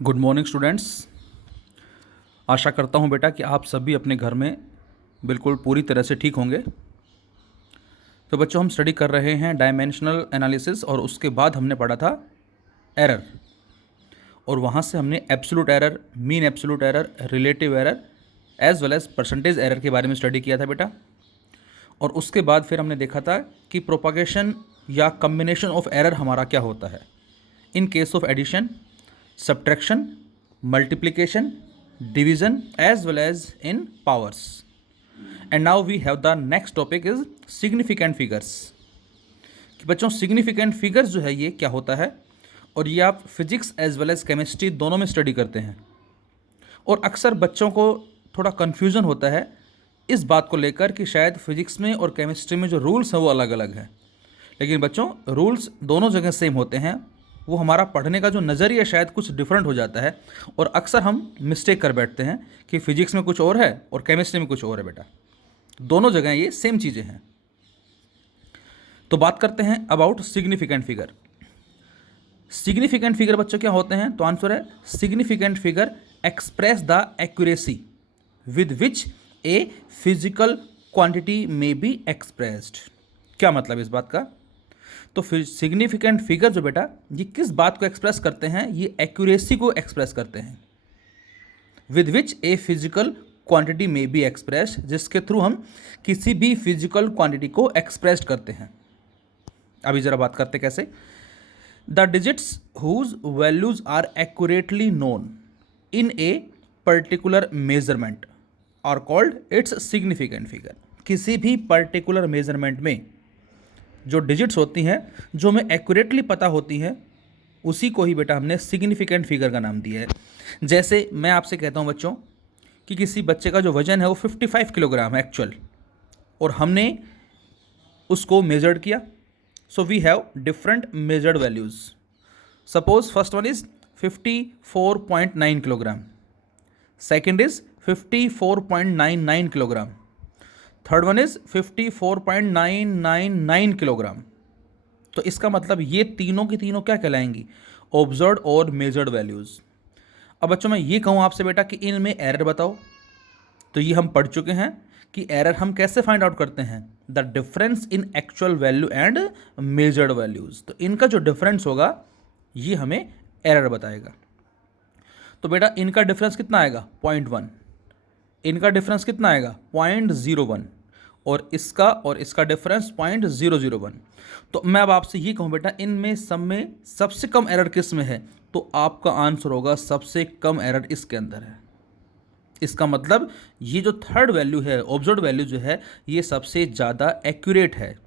Good morning students. आशा करता हूं बेटा कि आप सभी अपने घर में बिल्कुल पूरी तरह से ठीक होंगे। तो बच्चों, हम स्टडी कर रहे हैं डायमेंशनल एनालिसिस और उसके बाद हमने पढ़ा था एरर, और वहां से हमने absolute error, mean absolute error, relative error as well as percentage error के बारे में स्टडी किया था बेटा। और उसके बाद फिर हमने देखा था कि प्रोपागेशन या कम्बिनेशन ऑफ एरर हमारा क्या होता है in case of addition, subtraction, multiplication, division as well as in powers. And now we have the next topic is significant figures. कि बच्चों significant figures जो है ये क्या होता है, और ये आप physics as well as chemistry दोनों में स्टडी करते हैं। और अक्सर बच्चों को थोड़ा कन्फ्यूज़न होता है इस बात को लेकर कि शायद फिजिक्स में और केमिस्ट्री में जो रूल्स हैं वो अलग अलग हैं। लेकिन बच्चों, रूल्स दोनों जगह सेम होते हैं, वो हमारा पढ़ने का जो नज़रिया शायद कुछ डिफरेंट हो जाता है, और अक्सर हम मिस्टेक कर बैठते हैं कि फिजिक्स में कुछ और है और केमिस्ट्री में कुछ और है। बेटा, दोनों जगह ये सेम चीज़ें हैं। तो बात करते हैं about significant figure. Significant figure बच्चों क्या होते हैं? तो आंसर है significant figure express the accuracy with which a physical quantity may be expressed. क्या मतलब इस बात का? तो फिर सिग्निफिकेंट फिगर जो बेटा ये किस बात को एक्सप्रेस करते हैं? ये एक्यूरेसी को एक्सप्रेस करते हैं। With which a physical quantity में बी एक्सप्रेस, जिसके थ्रू हम किसी भी फिजिकल क्वांटिटी को एक्सप्रेस करते हैं। अभी जरा बात करते कैसे। The digits whose values are accurately known in a particular measurement are called its significant figure. किसी भी पर्टिकुलर मेजरमेंट में जो डिजिट्स होती हैं, जो हमें एक्यूरेटली पता होती हैं, उसी को ही बेटा हमने सिग्निफिकेंट फिगर का नाम दिया है। जैसे मैं आपसे कहता हूँ बच्चों कि किसी बच्चे का जो वजन है वो 55 किलोग्राम है एक्चुअल, और हमने उसको मेजर्ड किया। So we have different measured values. Suppose first one is 54.9 kilogram, second is 54.99 kilogram, third one is 54.999 kilogram. तो इसका मतलब ये तीनों की तीनों क्या कहलाएंगी? ऑब्जर्व्ड और मेजर्ड वैल्यूज़। अब बच्चों, मैं ये कहूँ आपसे बेटा कि इनमें एरर बताओ, तो ये हम पढ़ चुके हैं कि एरर हम कैसे फाइंड आउट करते हैं? The difference in actual value and measured values. तो इनका जो डिफरेंस होगा ये हमें एरर बताएगा। तो बेटा इनका डिफरेंस कितना आएगा? 0.1। इनका डिफरेंस कितना आएगा? 0.01। और इसका डिफरेंस 0.001। तो मैं अब आपसे ये कहूँ बेटा, इनमें सब में सबसे कम एरर किस में है? तो आपका आंसर होगा सबसे कम एरर इसके अंदर है। इसका मतलब ये जो थर्ड वैल्यू है, ऑब्जर्व्ड वैल्यू जो है, ये सबसे ज़्यादा एक्यूरेट है।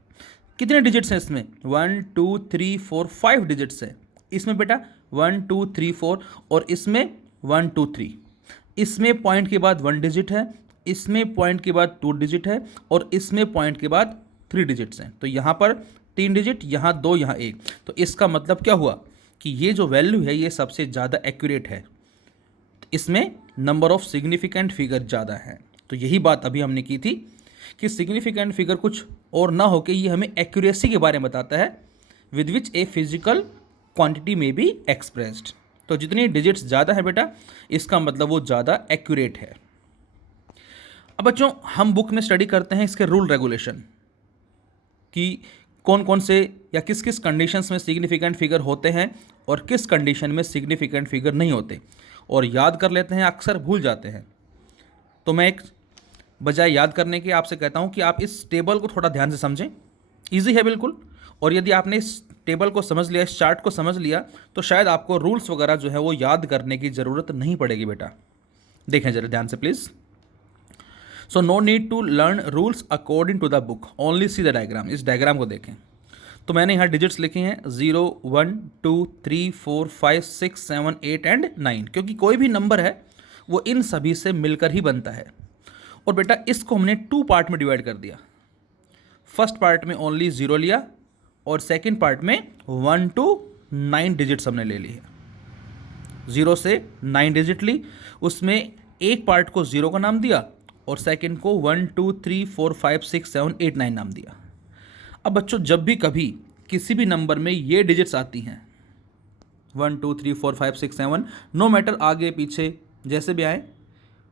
कितने डिजिट्स हैं इसमें? 1 2 3 4 5 डिजिट्स हैं इसमें बेटा। 1 2 3 4, और इसमें 1 2 3। इसमें पॉइंट के बाद 1 डिजिट है, इसमें पॉइंट के बाद 2 डिजिट है, और इसमें पॉइंट के बाद 3 डिजिट्स हैं। तो यहाँ पर 3 डिजिट, यहाँ 2, यहाँ 1। तो इसका मतलब क्या हुआ कि ये जो वैल्यू है ये सबसे ज़्यादा एक्यूरेट है। तो इसमें नंबर ऑफ सिग्निफिकेंट फिगर ज़्यादा है। तो यही बात अभी हमने की थी कि सिग्निफिकेंट फिगर कुछ और ना हो कि ये हमें एक्यूरेसी के बारे में बताता है, with which a physical quantity में बी एक्सप्रेस्ड। तो जितनी डिजिट्स ज़्यादा है बेटा, इसका मतलब वो ज़्यादा एक्यूरेट है। अब बच्चों, हम बुक में स्टडी करते हैं इसके रूल रेगुलेशन कि कौन कौन से या किस किस कंडीशंस में सिग्निफिकेंट फिगर होते हैं और किस कंडीशन में सिग्निफिकेंट फिगर नहीं होते, और याद कर लेते हैं, अक्सर भूल जाते हैं। तो मैं एक बजाय याद करने के आपसे कहता हूं कि आप इस टेबल को थोड़ा ध्यान से समझें। ईजी है बिल्कुल, और यदि आपने इस टेबल को समझ लिया, इस चार्ट को समझ लिया, तो शायद आपको रूल्स वगैरह जो है वो याद करने की ज़रूरत नहीं पड़ेगी बेटा। देखें जरा ध्यान से please. So no need to learn rules according to the book, only see the diagram. इस डायग्राम को देखें। तो मैंने यहाँ डिजिट्स लिखे हैं 0 1 2 3 4 5 6 7 8 एंड 9, क्योंकि कोई भी नंबर है वो इन सभी से मिलकर ही बनता है। और बेटा इसको हमने 2 पार्ट में डिवाइड कर दिया। फर्स्ट पार्ट में ओनली 0 लिया, और सेकेंड पार्ट में 1 to 9 डिजिट्स हमने ले ली है। 0 से 9 डिजिट ली, उसमें एक पार्ट को 0 का नाम दिया और सेकेंड को 1 2 3 4 5 6 7 8 9 नाम दिया। अब बच्चों, जब भी कभी किसी भी नंबर में ये डिजिट्स आती हैं, 1 2 3 4 5 6 7, नो मैटर आगे पीछे जैसे भी आए,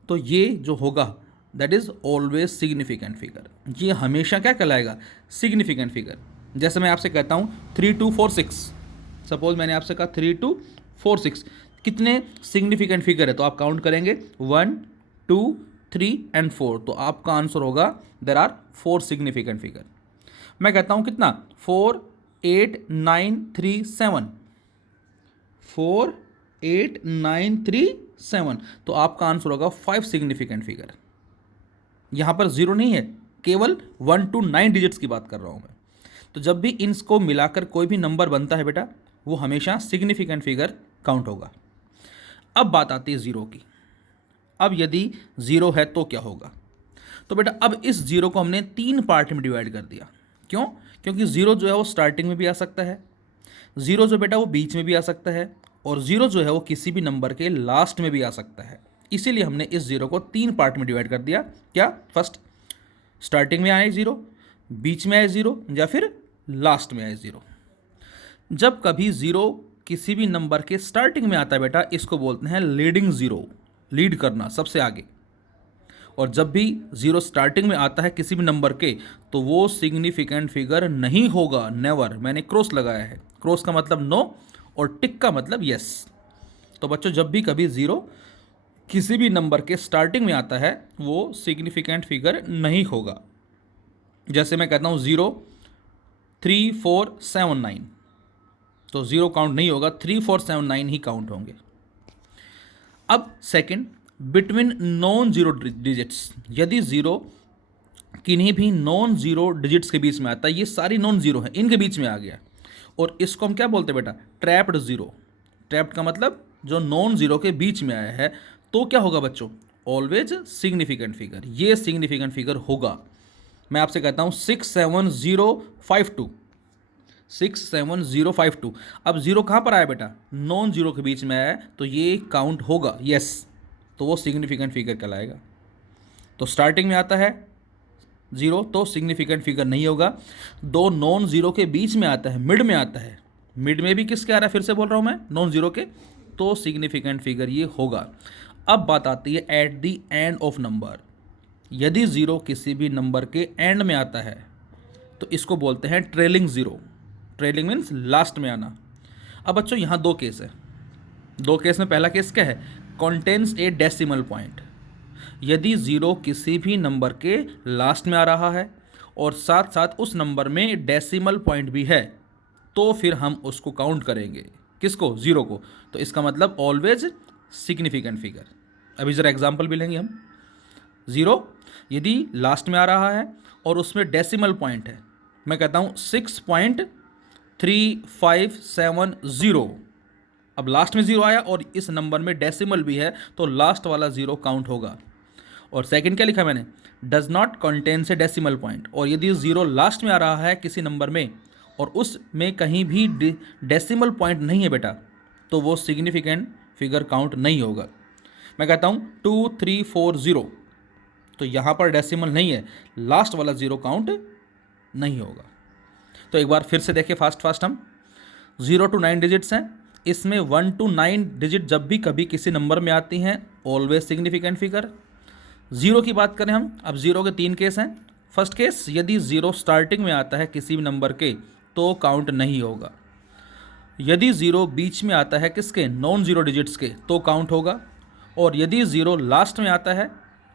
तो ये जो होगा that is always significant figure. ये हमेशा क्या कहलाएगा? Significant figure. जैसे मैं आपसे कहता हूँ 3 2 4 6, सपोज मैंने आपसे कहा 3 2 4 6, कितने सिग्निफिकेंट फिगर है? तो आप काउंट करेंगे 1 2 3 एंड 4, तो आपका आंसर होगा देर आर 4 सिग्निफिकेंट फिगर। मैं कहता हूँ कितना? 4 8 9 3 7, 4 8 9 3 7, तो आपका आंसर होगा 5 सिग्निफिकेंट फिगर। यहाँ पर जीरो नहीं है, केवल 1 to 9 डिजिट्स की बात कर रहा हूँ मैं। तो जब भी इनको मिलाकर कोई भी नंबर बनता है बेटा, वो हमेशा सिग्निफिकेंट फिगर काउंट होगा। अब बात आती है ज़ीरो की। अब यदि ज़ीरो है तो क्या होगा? तो बेटा अब इस ज़ीरो को हमने 3 पार्ट में डिवाइड कर दिया। क्यों? क्योंकि ज़ीरो जो है वो स्टार्टिंग में भी आ सकता है, ज़ीरो जो बेटा वो बीच में भी आ सकता है, और ज़ीरो जो है वो किसी भी नंबर के लास्ट में भी आ सकता है। इसीलिए हमने इस ज़ीरो को 3 पार्ट में डिवाइड कर दिया। क्या? फर्स्ट, स्टार्टिंग में आए ज़ीरो, बीच में आए ज़ीरो, या फिर लास्ट में आए ज़ीरो। जब कभी ज़ीरो किसी भी नंबर के स्टार्टिंग में आता है बेटा, इसको बोलते हैं लीडिंग ज़ीरो, लीड करना, सबसे आगे। और जब भी ज़ीरो स्टार्टिंग में आता है किसी भी नंबर के, तो वो सिग्निफिकेंट फिगर नहीं होगा, नेवर। मैंने क्रॉस लगाया है, क्रॉस का मतलब नो और टिक का मतलब यस। तो बच्चों जब भी कभी ज़ीरो किसी भी नंबर के स्टार्टिंग में आता है, वो सिग्निफिकेंट फिगर नहीं होगा। जैसे मैं कहता हूँ 0 3 4 7 9, तो ज़ीरो काउंट नहीं होगा, 3 4 7 9 ही काउंट होंगे। अब second, between non zero digits, यदि ज़ीरो किन्हीं भी नॉन ज़ीरो डिजिट्स के बीच में आता है, ये सारी नॉन ज़ीरो है, इनके बीच में आ गया, और इसको हम क्या बोलते हैं बेटा? Trapped zero. ट्रैप्ड का मतलब जो नॉन ज़ीरो के बीच में आया है, तो क्या होगा बच्चों? Always significant figure. ये सिग्निफिकेंट फिगर होगा। मैं आपसे कहता हूँ 67052, 67052। अब ज़ीरो कहाँ पर आया बेटा? नॉन ज़ीरो के बीच में आया है, तो ये काउंट होगा, यस, तो वो सिग्निफिकेंट फिगर कहलाएगा। तो स्टार्टिंग में आता है ज़ीरो तो सिग्निफिकेंट फिगर नहीं होगा। दो नॉन ज़ीरो के बीच में आता है, मिड में आता है, मिड में भी किसके आ रहा है? फिर से बोल रहा हूँ मैं, नॉन ज़ीरो के, तो सिग्निफिकेंट फिगर ये होगा। अब बात आती है at the end of number. यदि ज़ीरो किसी भी नंबर के एंड में आता है, तो इसको बोलते हैं trailing zero. Trailing means last में आना। अब बच्चों यहाँ दो केस है। दो केस में पहला केस क्या है? कॉन्टेन्स ए डेसिमल पॉइंट। यदि ज़ीरो किसी भी नंबर के लास्ट में आ रहा है और साथ साथ उस नंबर में डेसिमल पॉइंट भी है, तो फिर हम उसको काउंट करेंगे। किसको? ज़ीरो को। तो इसका मतलब ऑलवेज सिग्निफिकेंट फिगर। अभी ज़रा एग्जांपल भी लेंगे हम। ज़ीरो यदि लास्ट में आ रहा है और उसमें डेसिमल पॉइंट है, मैं कहता हूँ 6.3570। अब लास्ट में ज़ीरो आया और इस नंबर में डेसिमल भी है, तो लास्ट वाला ज़ीरो काउंट होगा। और सेकंड क्या लिखा मैंने? डज नॉट कंटेन से डेसिमल पॉइंट। और यदि ज़ीरो लास्ट में आ रहा है किसी नंबर में और उसमें कहीं भी डेसिमल पॉइंट नहीं है बेटा, तो वो सिग्निफिकेंट फिगर काउंट नहीं होगा। मैं कहता हूँ 2340, तो यहाँ पर डेसिमल नहीं है, लास्ट वाला ज़ीरो काउंट नहीं होगा। तो एक बार फिर से देखें फास्ट हम। 0 to 9 डिजिट्स हैं, इसमें 1 to 9 डिजिट जब भी कभी किसी नंबर में आती हैं, ऑलवेज सिग्निफिकेंट फिगर। ज़ीरो की बात करें हम, अब ज़ीरो के 3 केस हैं। फर्स्ट केस, यदि ज़ीरो स्टार्टिंग में आता है किसी भी नंबर के, तो काउंट नहीं होगा। यदि ज़ीरो बीच में आता है किसके? नॉन ज़ीरो डिजिट्स के, तो काउंट होगा। और यदि ज़ीरो लास्ट में आता है,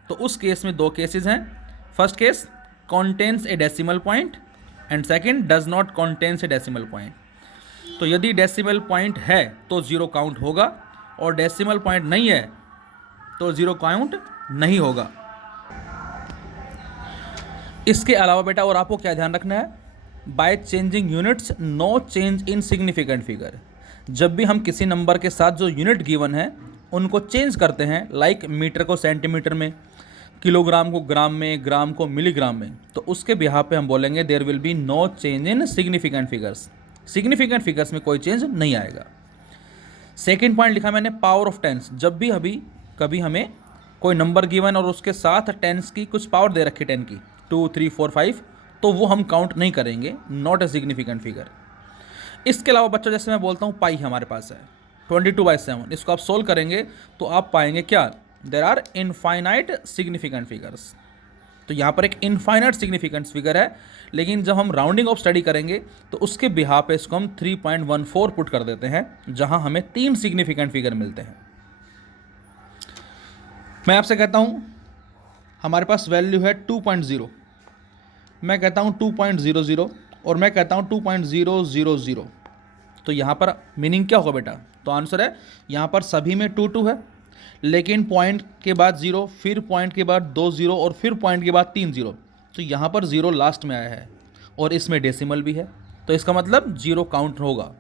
तो उस केस में दो केसेस हैं। First case, contains A decimal point, and second, does not contains A decimal point. तो यदि डेसिमल पॉइंट है तो ज़ीरो काउंट होगा, और डेसिमल पॉइंट नहीं है तो ज़ीरो काउंट नहीं होगा। इसके अलावा बेटा और आपको क्या ध्यान रखना है? By changing units no change in significant figure. जब भी हम किसी नंबर के साथ जो यूनिट गिवन है उनको चेंज करते हैं, लाइक मीटर को सेंटीमीटर में, किलोग्राम को ग्राम में, ग्राम को मिलीग्राम में, तो उसके बिहार पे हम बोलेंगे there will be no change in significant figures. Significant figures में कोई चेंज नहीं आएगा। सेकेंड पॉइंट लिखा मैंने, पावर ऑफ टेंस। जब भी कभी हमें कोई नंबर गिवन और उसके साथ टेंस की कुछ पावर दे रखी, 10 की, 2 3 4 5, तो वो हम काउंट नहीं करेंगे, नॉट ए सिग्निफिकेंट फिगर। इसके अलावा बच्चों जैसे मैं बोलता हूँ पाई हमारे पास है, 22/7। इसको आप सोल्व करेंगे तो आप पाएंगे क्या, there are infinite significant figures. तो यहाँ पर एक इनफाइनाइट सिग्निफिकेंट फिगर है, लेकिन जब हम राउंडिंग ऑफ स्टडी करेंगे तो उसके बिहार पे इसको हम 3.14 पुट कर देते हैं, जहाँ हमें 3 सिग्निफिकेंट फिगर मिलते हैं। मैं आपसे कहता हूँ हमारे पास वैल्यू है 2.0, मैं कहता हूँ 2.00 और मैं कहता हूँ 2.000। तो यहाँ पर मीनिंग क्या होगा बेटा, तो आंसर है यहाँ पर सभी में 2 है, लेकिन पॉइंट के बाद 0, फिर पॉइंट के बाद 2 0 और फिर पॉइंट के बाद 3 0। तो यहाँ पर 0 लास्ट में आया है और इसमें डेसिमल भी है, तो इसका मतलब 0 काउंट होगा।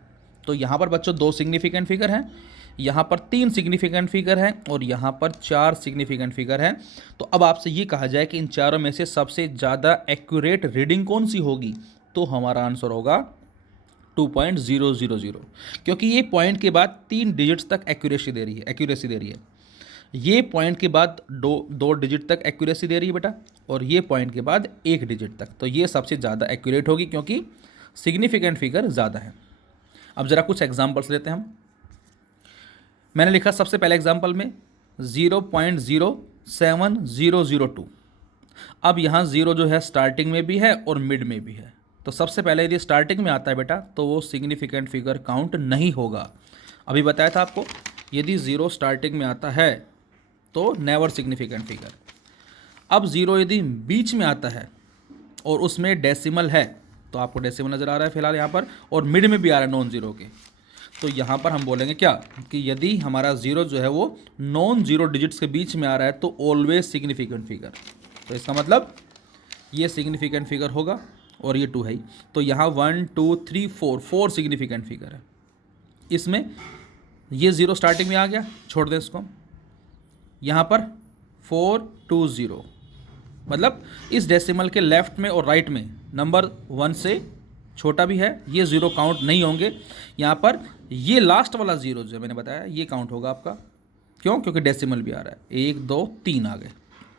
तो यहाँ पर बच्चों 2 सिग्निफिकेंट फिगर हैं, यहाँ पर 3 सिग्निफिकेंट फिगर हैं और यहाँ पर 4 सिग्निफिकेंट फिगर हैं। तो अब आपसे ये कहा जाए कि इन चारों में से सबसे ज़्यादा एक्यूरेट रीडिंग कौन सी होगी, तो हमारा आंसर होगा 2.000, क्योंकि ये पॉइंट के बाद 3 डिजिट्स तक एक्यूरेसी दे रही है। ये पॉइंट के बाद दो डिजिट तक एक्यूरेसी दे रही है बेटा, और ये पॉइंट के बाद 1 डिजिट तक। तो ये सबसे ज़्यादा एक्यूरेट होगी क्योंकि सिग्निफिकेंट फिगर ज़्यादा है। अब ज़रा कुछ एग्जांपल्स लेते हैं हम। मैंने लिखा सबसे पहले एग्जांपल में 0.07002। अब यहाँ 0 जो है स्टार्टिंग में भी है और मिड में भी है, तो सबसे पहले यदि स्टार्टिंग में आता है बेटा तो वो सिग्निफिकेंट फिगर काउंट नहीं होगा। अभी बताया था आपको, यदि 0 स्टार्टिंग में आता है तो नेवर सिग्निफिकेंट फिगर। अब 0 यदि बीच में आता है और उसमें डेसिमल है, तो आपको डेसिमल नज़र आ रहा है फिलहाल यहाँ पर, और मिड में भी आ रहा है नॉन ज़ीरो के, तो यहाँ पर हम बोलेंगे क्या कि यदि हमारा 0 जो है वो नॉन ज़ीरो डिजिट्स के बीच में आ रहा है तो ऑलवेज सिग्निफिकेंट फिगर। तो इसका मतलब ये सिग्निफिकेंट फिगर होगा और ये 2 है ही। तो यहाँ 1 2 3 4 सिग्निफिकेंट फिगर है। इसमें ये 0 स्टार्टिंग में आ गया, छोड़ दें इसको। यहाँ पर 420, मतलब इस डेसिमल के लेफ्ट में और राइट में नंबर 1 से छोटा भी है, ये 0 काउंट नहीं होंगे। यहाँ पर ये लास्ट वाला 0 जो मैंने बताया ये काउंट होगा आपका। क्यों? क्योंकि डेसिमल भी आ रहा है। 1 2 3 आ गए,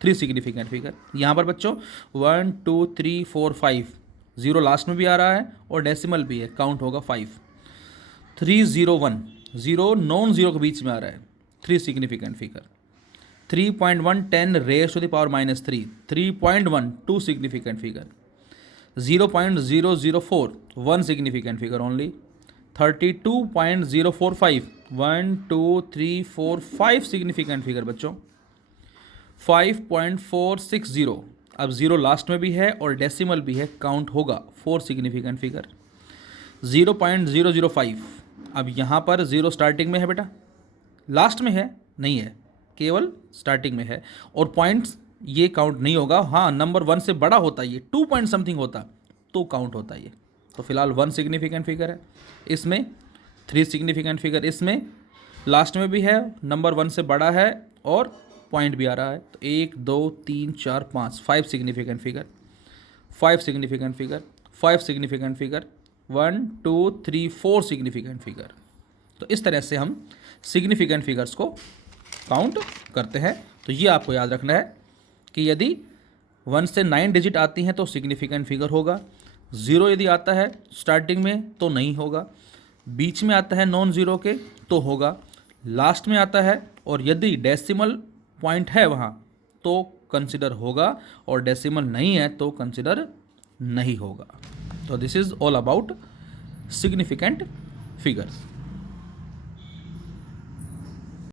3 सिग्निफिकेंट फिगर। यहाँ पर बच्चों 1 2 3 4 5, 0 लास्ट में भी आ रहा है और डेसिमल भी है, काउंट होगा 5। 301, 0 नॉन 0 के बीच में आ रहा है, 3 significant figure. 3.1 10 raise to the power -3, 3.1 2 significant figure. 0.004 1 significant figure only. 32.045 1 2 3 4 5 significant figure बच्चों। 5.460, अब 0 लास्ट में भी है और डेसिमल भी है, काउंट होगा 4 सिग्निफिकेंट फिगर। 0.005, अब यहाँ पर 0 स्टार्टिंग में है बेटा, लास्ट में है नहीं है, केवल स्टार्टिंग में है, और पॉइंट्स ये काउंट नहीं होगा। हाँ, नंबर 1 से बड़ा होता है, ये 2 पॉइंट समथिंग होता तो काउंट होता है ये। तो फिलहाल 1 सिग्निफिकेंट फिगर है, इसमें 3 सिग्निफिकेंट फिगर, इसमें लास्ट में भी है, नंबर 1 से बड़ा है और पॉइंट भी आ रहा है। तो 1 2 3 4 5 5 significant figure, 5 significant figure, 5 significant figure, 1 2 3 4 significant figure. तो इस तरह से हम सिग्निफिकेंट फिगर्स को काउंट करते हैं। तो ये आपको याद रखना है कि यदि 1 से 9 डिजिट आती हैं तो सिग्निफिकेंट फिगर होगा। 0 यदि आता है स्टार्टिंग में तो नहीं होगा, बीच में आता है नॉन ज़ीरो के तो होगा, लास्ट में आता है और यदि डेसिमल पॉइंट है वहाँ तो कंसिडर होगा, और डेसिमल नहीं है तो कंसिडर नहीं होगा। तो this is all about significant figures.